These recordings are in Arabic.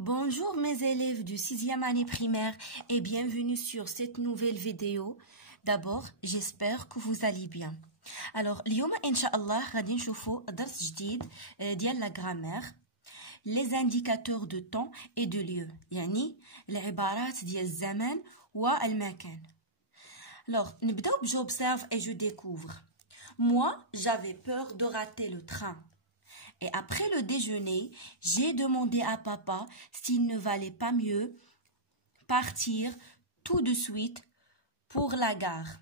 Bonjour mes élèves du 6e année primaire et bienvenue sur cette nouvelle vidéo. D'abord, j'espère que vous allez bien. Alors, اليوم إن شاء الله غادي نشوفوا درس جديد ديال la grammaire, les indicateurs de temps et de lieu, يعني العبارات ديال الزمان والمكان. Alors, نبداو ب j'observe et je découvre. Moi, j'avais peur de rater le train. Et après le déjeuner, j'ai demandé à papa s'il ne valait pas mieux partir tout de suite pour la gare.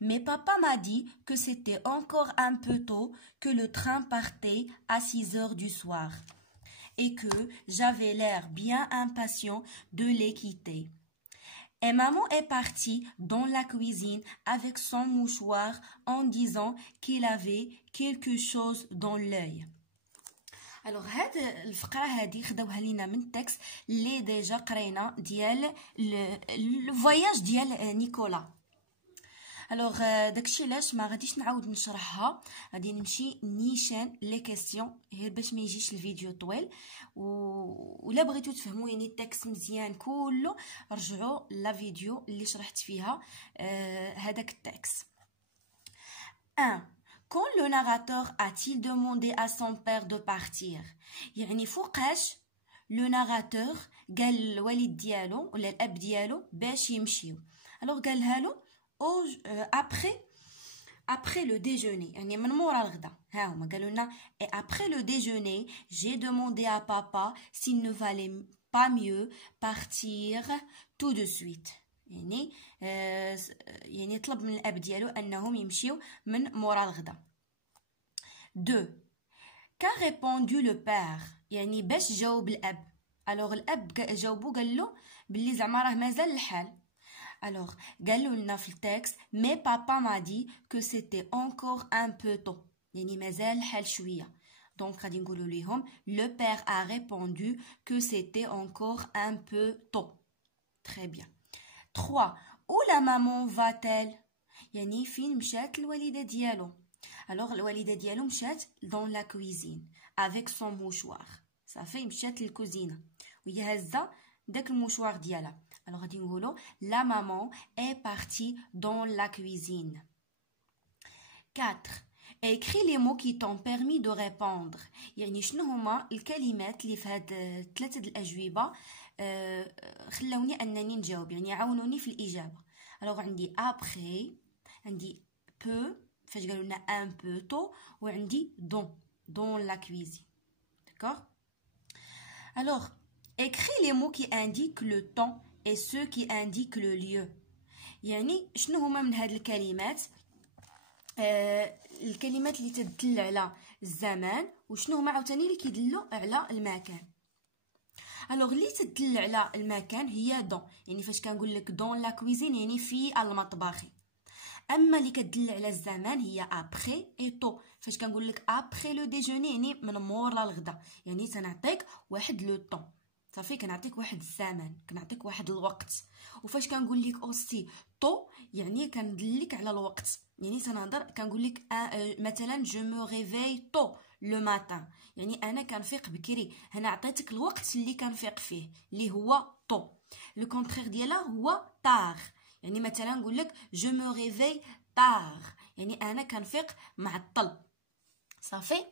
Mais papa m'a dit que c'était encore un peu tôt, que le train partait à 6 heures du soir et que j'avais l'air bien impatient de les quitter. Et maman est partie dans la cuisine avec son mouchoir en disant qu'il avait quelque chose dans l'œil. Alors هاد الفقره هذه خداوها لينا من التكست اللي ديجا قرينا ديال لو فواياج ديال نيكولا. الوغ داكشي علاش ما غاديش نعاود نشرحها، غادي نمشي نيشان لي كيسيون غير باش ما يجيش الفيديو طويل. ولا بغيتو تفهموا يعني التكست مزيان كله رجعوا لا فيديو اللي شرحت فيها هذاك التكست. 1. Quand le narrateur a-t-il demandé à son père de partir؟ يعني فوقاش لو ناراتور قال الوالد ديالو ولا الاب ديالو باش يمشيو. الوغ قالها له après le déjeuner، يعني من مورا الغدا. ها هما قالوا لنا et après le déjeuner j'ai demandé à papa s'il ne valait pas mieux partir tout de suite. يعني طلب من الاب ديالو انهم يمشيو من مورا الغدا. 2. Qu'a répondu le père؟ يعني باش جاوب الاب. الوغ الاب جاوبو قال له باللي زعما راه مازال الحال. الوغ قالوا لنا في التكست mais papa m'a dit que c'était encore un peu tôt، يعني مازال الحال شويه. دونك غادي نقولوا ليهم le père a répondu que c'était encore un peu tôt. Très bien. 3. Où la maman va-t-elle؟ يعني فين مشات الوالده ديالو. alors الوالده ديالو مشات dans la cuisine avec son mouchoir. صافي مشات للكوزينه وهي هازه داك الموشوار ديالها. alors غادي نقولوا la maman est partie dans la cuisine. 4. écris les mots qui t'ont permis de répondre. يعني شنو هما الكلمات اللي في هاد ثلاثه الاجوبه خلاوني انني نجاوب، يعني عاونوني في الاجابه. alors عندي après، عندي peu فاش قالوا لنا un peu tôt، وعندي dans la cuisine. D'accord? alors écris les mots qui indiquent le temps et ceux qui indiquent le lieu. يعني شنو هما من هاد الكلمات الكلمات اللي تدل على الزمان، وشنو هما عاوتاني اللي كيدلوا على المكان. الوغ اللي تدل على المكان هي دون، يعني فاش كنقول لك دون لا كويزين يعني في المطبخ. اما اللي كتدل على الزمان هي ابري اي تو، فاش كنقول لك ابري لو ديجوني يعني من مورا الغدا، يعني تنعطيك واحد لو طون. صافي كنعطيك واحد الزمان، كنعطيك واحد الوقت. وفاش كنقول لك اوسي طو يعني كندلك على الوقت، يعني تنهضر كنقول لك مثلا جو مو ريفاي طو لو ماتان، يعني انا كنفيق بكري. هنا عطيتك الوقت اللي كنفيق فيه اللي هو طو. لو كونترير ديالها هو طار، يعني مثلا نقول لك جو مو ريفاي طار يعني انا كنفيق معطل. صافي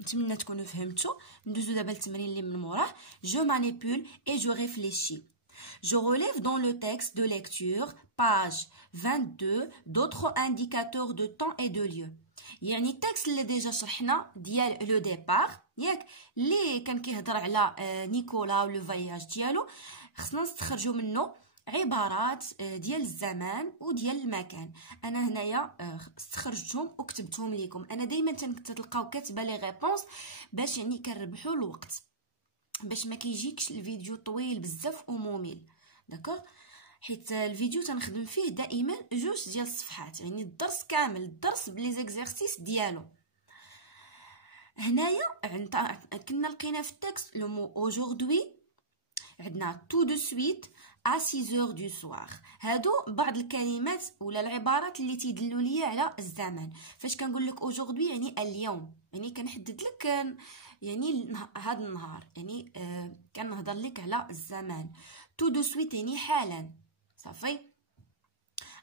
نتمنى تكونوا فهمتوا. ندوزو دابا التمرين اللي من موراه. je manipule et je réfléchis. je relève dans le texte de lecture page 22 d'autres indicateurs de temps et de lieu. يعني التكست اللي ديجا شرحنا ديال لو ديبار ياك اللي كان كيهضر على نيكولا ولو فواياج ديالو، خصنا نستخرجوا منه عبارات ديال الزمان وديال المكان. انا هنايا استخرجتهم وكتبتهم لكم. انا دائما تلقاو كاتبه لي ريبونس باش يعني كنربحوا الوقت، باش ما كيجيكش الفيديو طويل بزاف وممل. داكوغ؟ حيت الفيديو تنخدم فيه دائما جوج ديال الصفحات، يعني الدرس كامل، الدرس بلي زيكزيرسيس ديالو. هنايا كنا لقينا في التكست لو مو aujourd'hui، عندنا tout de suite à 6 heures du soir. هادو بعض الكلمات ولا العبارات اللي تيدلوا ليا على الزمن. فاش كنقول لك aujourd'hui يعني اليوم، يعني كنحدد لك يعني هذا النهار، يعني كنهضر لك على الزمان. tout de suite يعني حالا، صافي.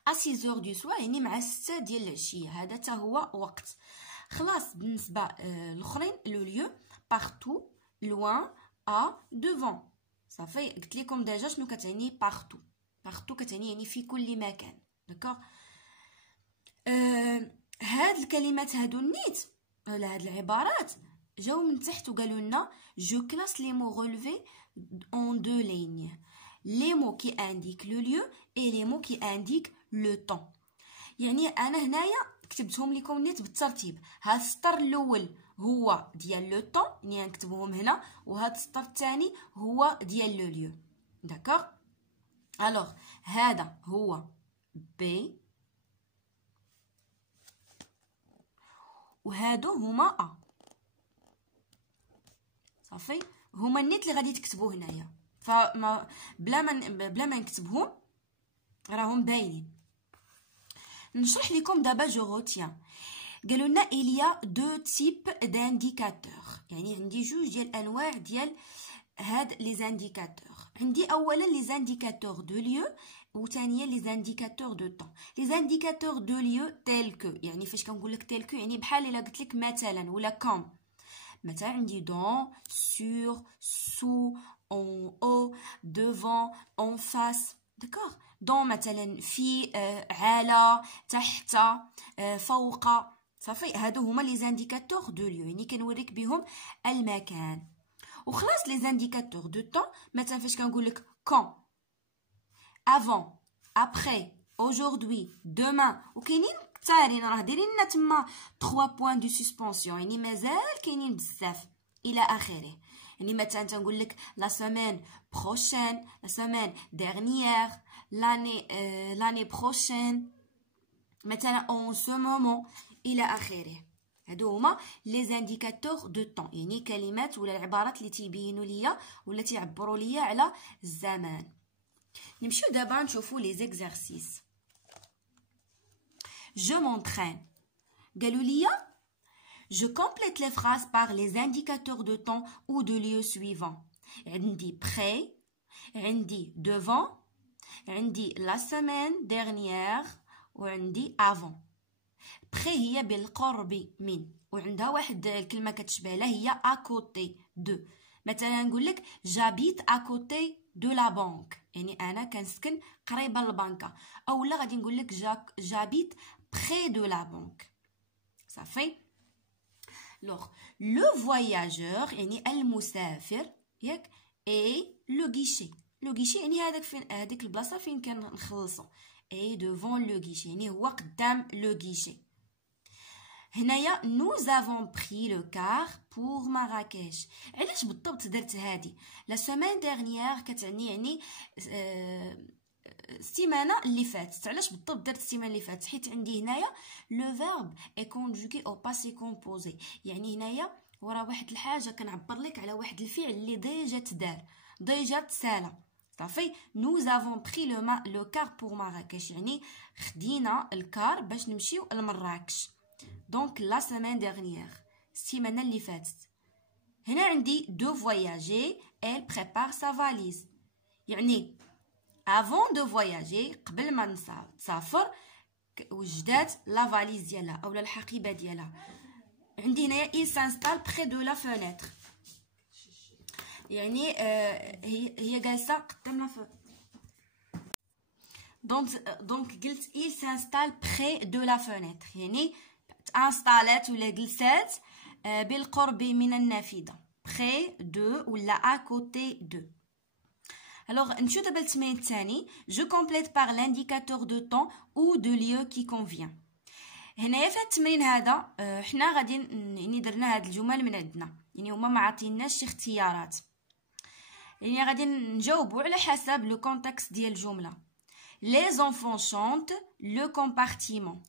à 6 heures du soir يعني مع 6 ديال العشيه، هذا حتى هو وقت. خلاص بالنسبه الاخرين لو lieu partout loin à devant، صافي. قلت لكم ديجا شنو كتعني partout. partout كتعني يعني في كل مكان، داكوغ. هاد الكلمات هادو النيت ولا هاد العبارات جاو من تحت وقالوا لنا جو كلاس لي مو ريليفي اون دو ليني، لي مو كي انديك لو ليو اي لي مو كي انديك لو طون. يعني انا هنايا كتبتهم لكم نيت بالترتيب. هاد السطر الاول هو ديال لو طون، يعني نكتبهم هنا، وهاد السطر الثاني هو ديال لو ليو، داكوغ. الوغ هذا هو بي وهادو هما ا، صافي. هما النيت اللي غادي تكتبوا هنايا، فما بلا ما نكتبهم راهم باينين. نشرح لكم دابا جو روتيان. قالوا لنا il y a deux types d'indicateurs، يعني عندي جوج ديال الانواع ديال هاد لي زانديكاتور. عندي اولا لي زانديكاتور دو ليو، وثانيا لي زانديكاتور دو طون. لي زانديكاتور دو ليو تيل كو، يعني فاش كنقول لك تيل كو يعني بحال الا قلت لك مثلا ولا كوم. مثلا عندي دون، سور، سو، اون او، دوفون، اون فاس، داكوغ. دون مثلا في، على، تحت، فوق، صافي. هادو هما لي زانديكاتور دو ليو، يعني كنوريك بهم المكان. وخلاص لي زانديكاتور دو طون، مثلا فاش كنقول لك كون، افون، ابري، اaujourd'hui، demain، وكاينين كثارين راه دايرين لنا تما 3 بوين دو سسبونسيون، يعني مازال كاينين بزاف الى اخره. يعني مثلا تنقول لك لا سيمين بروشين، لا سيمين ديرنيير، لاني بروشين، مثلا اون سو مومون الى اخره. هادو هما لي زانديكاتور دو طون، يعني كلمات ولا العبارات اللي تيبينوا ليا ولا تيعبروا ليا على الزمان. نمشيو دابا نشوفوا لي زيكزارسيس. je m'entraîne. قالوا ليا je complète les phrases par les indicateurs de temps ou de lieu suivants. عندي près، عندي devant، عندي la semaine dernière، وعندي avant. près هي بالقرب من، وعندها واحد الكلمه كتشبه لها هي à côté de. مثلا نقول لك j'habite à côté de la banque، يعني انا كنسكن قريبه للبنكه. اولا غادي نقول لك j'habite près de la banque، صافي. لوغ لو voyageur يعني المسافر ياك، اي لو غيشي. لو غيشي يعني هذاك فين، هذيك البلاصه فين كنخلصوا، اي devant لو غيشي يعني هو قدام لو غيشي. هنايا nous avons pris le car pour Marrakech. علاش بالضبط درت هادي؟ لا سيمين ديرنيير كتعني يعني السيمانه اللي فاتت. علاش بالضبط درت السيمانه اللي فاتت؟ حيت عندي هنايا لو فيرب اي كونجوغي او باسي كومبوزي، يعني هنايا ورا واحد الحاجه كنعبر لك على واحد الفعل اللي ديجا تدار، ديجا تسالى، صافي. nous avons pris le car pour Marrakech يعني خدينا الكار باش نمشيو لمراكش. دونك لا سيمين ديرنيير السيمانه اللي فاتت. هنا عندي دو فواياجي elle prépare sa valise، يعني avant de voyager قبل ما تسافر وجدات لا فاليز ديالها اولا الحقيبه ديالها. عندي هنايا il s'installe près de la fenêtre، يعني هي جالسه قدام لا دونك قلت il s'installe près de la fenêtre، يعني تانستالات ولا جلسات بالقرب من النافذه، près de ولا à côté de. Alors, نمشيو دابا للتمرين الثاني. je complète par l'indicateur de temps ou de lieu qui convient. هنايا في التمرين هذا حنا غادي يعني درنا هاد الجمل من عندنا، يعني هما ما عطيناش شي اختيارات، يعني غادي نجاوبوا على حسب لو كونتكست ديال الجمله. les enfants chantent le compartiment،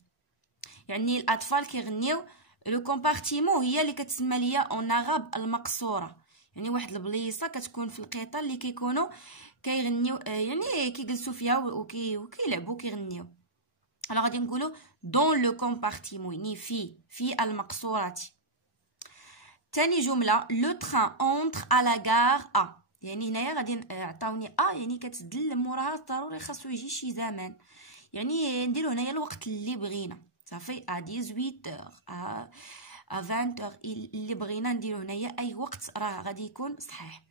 يعني الاطفال كيغنيو. لو كومبارتيمون هي اللي كتسمى ليا اون عرب المقصوره، يعني واحد البليصه كتكون في القطار اللي كيكونوا كيغنيو يعني كيجلسوا فيها وكيلعبوا كيغنيو. alors غادي نقولوا dans le compartiment يعني في المقصورة. تاني جملة le train entre à la gare A يعني هنايا غادي عطاوني يعني كتدل موراها ضروري خاصو يجي شي زمان يعني نديرو هنايا الوقت اللي بغينا صافي à 18h à 20h اللي بغينا نديرو هنايا اي وقت راه غادي يكون صحيح.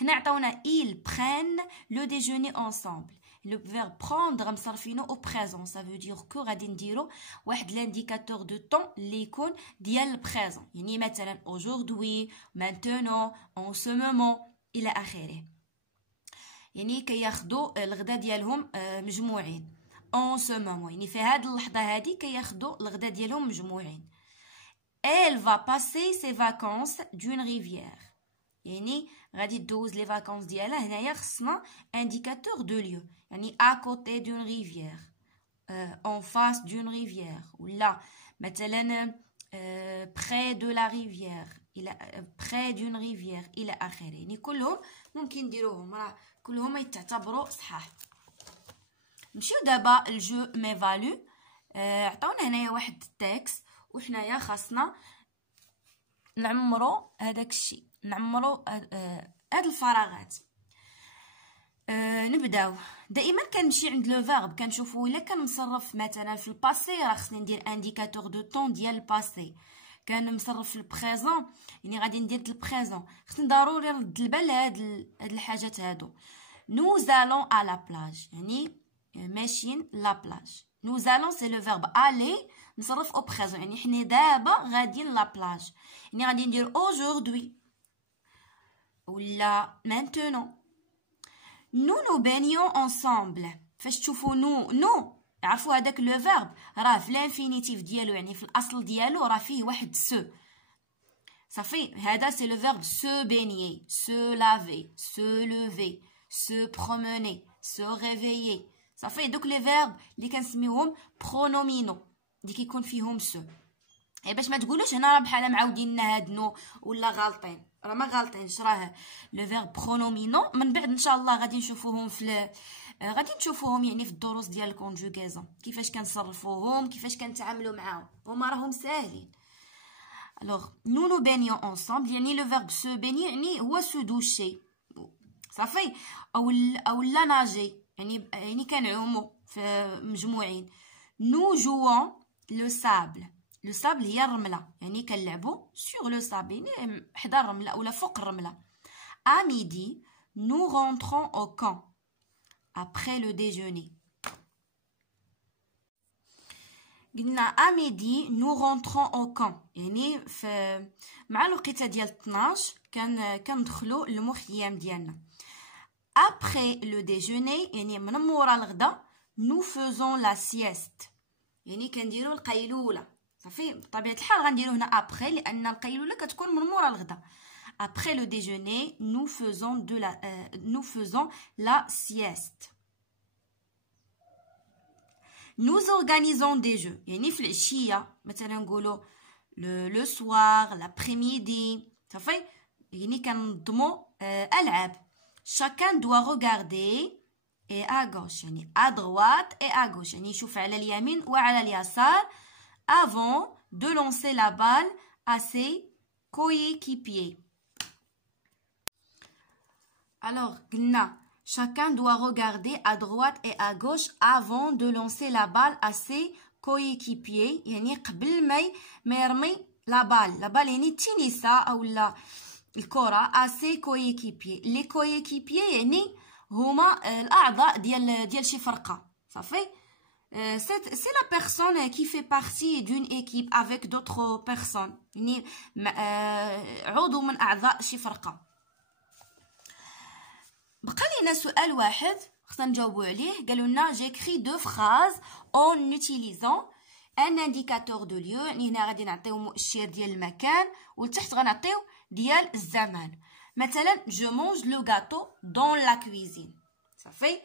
هنا عطاونا ils prennent le déjeuner ensemble. le verbe prendre مصرفينو au présent ça veut dire que غادي نديرو واحد l'indicateur de temps اللي يكون ديال présent يعني مثلا aujourd'hui maintenant en ce moment الى اخره يعني كياخدوا الغدا ديالهم مجموعين en ce moment يعني في هاد اللحظه هادي كياخدوا الغدا ديالهم مجموعين. elle va passer ses vacances d'une rivière يعني غادي دوز لي فاكونس ديالها. هنايا خصنا انديكاتور دو ليو يعني à côté d'une rivière en face d'une rivière ولا مثلا près de la rivière الى près d'une rivière الى اخره يعني كلهم ممكن نديروهم راه كلهم يتعتبروا صحاح. نمشيو دابا الجو ميفالو. عطاونا هنايا واحد التكست وحنايا خاصنا نعمرو هذاك الشيء نعمرو هاد الفراغات. نبداو دائما كنمشي عند لو فيرب كنشوفو الا كان مصرف مثلا في الباسي راه خصني ندير انديكاتور دو طون ديال الباسي. كان مصرف في البريزون يعني غادي ندير البريزون خصني ضروري نرد البال لهاد الحاجات هادو. nous allons à la plage يعني ماشيين لا بلاج. nous allons c'est le verbe aller مصرف au présent يعني حنا دابا غاديين لا بلاج يعني غادي ندير aujourd'hui ولا maintenant. nous nous baignons ensemble. فاش تشوفوا نو عرفوا هذاك لو فيرب راه في الانفينيتيف ديالو يعني في الاصل ديالو راه فيه واحد سو صافي. هذا سي لو فيرب se baigner se laver se lever se promener se réveiller صافي. دوك لي فيرب اللي كنسميوهم برونومينو اللي كيكون فيهم سو. باش ما تقولوش هنا راه بحال معاودين لنا هاد نو ولا غالطين راه ما غالطينش راه لو فيرب برونومينو. من بعد ان شاء الله غادي نشوفوهم غادي نشوفوهم يعني في الدروس ديال الكونجوغازون كيفاش كنصرفوهم كيفاش كنتعاملوا معاهم هما راهم ساهلين. الوغ نو نو بينيون انصامبل يعني لو فيرب سو بيني يعني هو سو دوشي صافي او لا ناجي يعني كنعوموا في مجموعين. نو جوون لو سابل لو سابل هي الرمله يعني كنلعبوا سور لو سابل يعني حدا الرمله ولا فوق الرمله. à midi nous rentrons au camp après le déjeuner. قلنا à midi nous rentrons au camp يعني مع الوقيته ديال 12 كندخلوا للمخيم ديالنا. après le déjeuner يعني من مورا الغدا nous faisons la sieste يعني كنديروا القيلوله صافي. بطبيعه الحال غنديروا هنا après لان القيلوله كتكون من مورا الغدا. après le déjeuner nous faisons la sieste. nous organisons des jeux يعني في العشيه مثلا نقولوا le soir l'après-midi صافي يعني كنظموا العاب. chacun doit regarder et à gauche يعني à droite et à gauche يعني يشوف على اليمين وعلى اليسار avant de lancer la balle à ses coéquipiers. alors قلنا chacun doit regarder à droite et à gauche avant de lancer la balle à ses coéquipiers يعني قبل ما يرمي لا بال يعني التنسه او لا الكره à ses coéquipiers. les coéquipiers يعني هما الاعضاء ديال شي فرقه صافي. c'est la personne qui fait partie d'une équipe avec d'autres personnes يعني عضو من اعضاء شي فرقه. بقى لينا سؤال واحد خصنا نجاوبوا عليه. قالوا لنا j'écris deux phrases en utilisant un indicateur de lieu يعني هنا غادي نعطيو مؤشر ديال المكان ولتحت غنعطيو ديال الزمان. مثلا je mange le gâteau dans la cuisine صافي.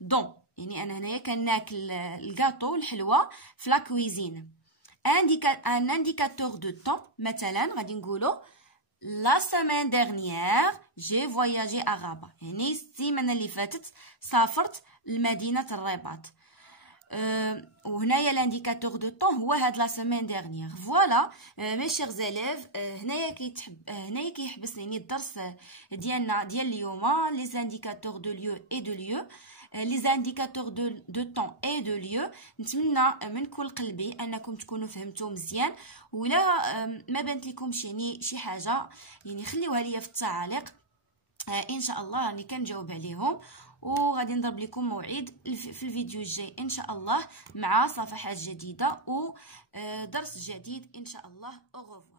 دون يعني انا هنايا كناكل الكاطو الحلوه في لا كويزين. ان انديكاتور دو طون مثلا غادي نقولوا La semaine dernière j'ai voyagé à Rabat. يعني السيمانه اللي فاتت سافرت لمدينه الرباط. وهنايا لانديكاتور دو طون هو هاد لا سيمين ديرنيير. فوالا مي شيغ زيليف، هنايا كيحبس يعني الدرس ديالنا ديال اليوم. لي زانديكاتور دو ليو اي دو ليو، لي زانديكاتور دو طون اي دو ليو. نتمنى من كل قلبي انكم تكونوا فهمتوا مزيان، ولا ما بانت لكمش يعني شي حاجه يعني خليوها ليا في التعاليق. ان شاء الله راني كنجاوب عليهم، وغادي نضرب لكم موعد في الفيديو الجاي ان شاء الله مع صفحات جديده ودرس جديد ان شاء الله. au revoir.